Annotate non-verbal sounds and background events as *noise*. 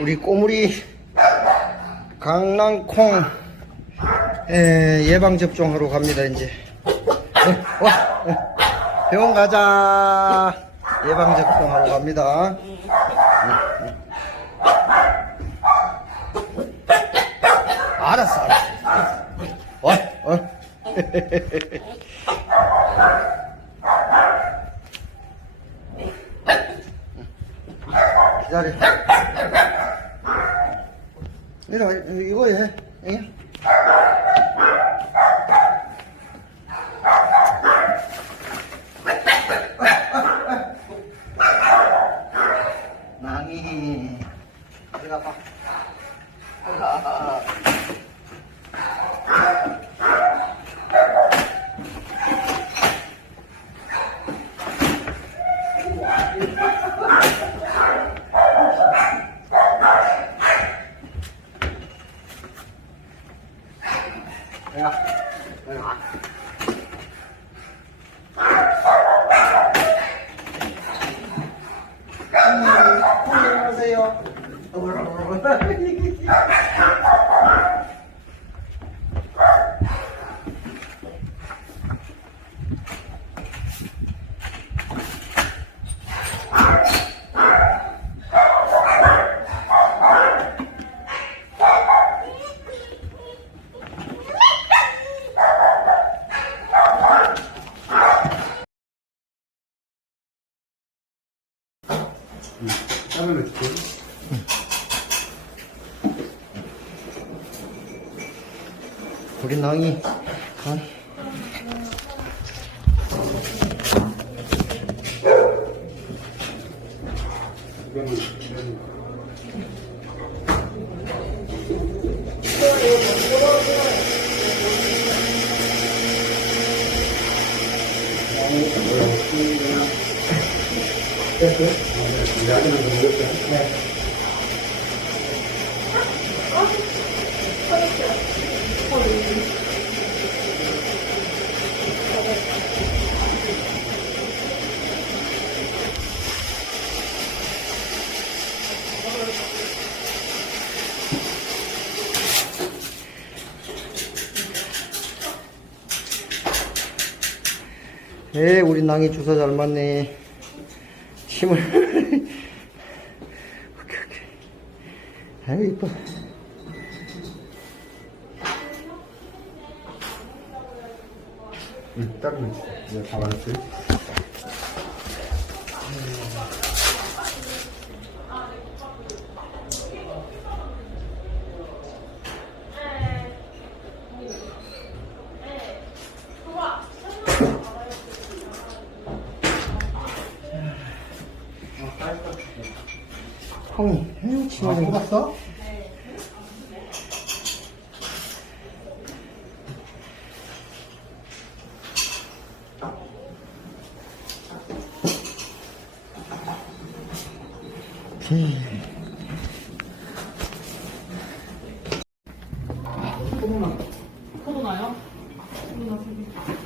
우리 꼬물이 강낭콩 에, 예방 접종하러 갑니다 이제. 어, 와, 어, 병원 가자. 예방 접종하러 갑니다. 알았어, 알았어. 와, 어. *laughs* 기다려. 내려와, 이거 해. 응? 낭이. 내가 봐. 내가, 내가. 안녕하세 요. 땀을 넣을게. 우리 낭이 간. 이거는, 이거는. 에, 우리 낭이 주사 잘 맞네. 힘을. *laughs* 오케이, 오케이. 아유, 이뻐. 응, 땀을 넣을 형이 아, 헤엄치는 뽑았어? 코로나 코로나요? 코로나 세계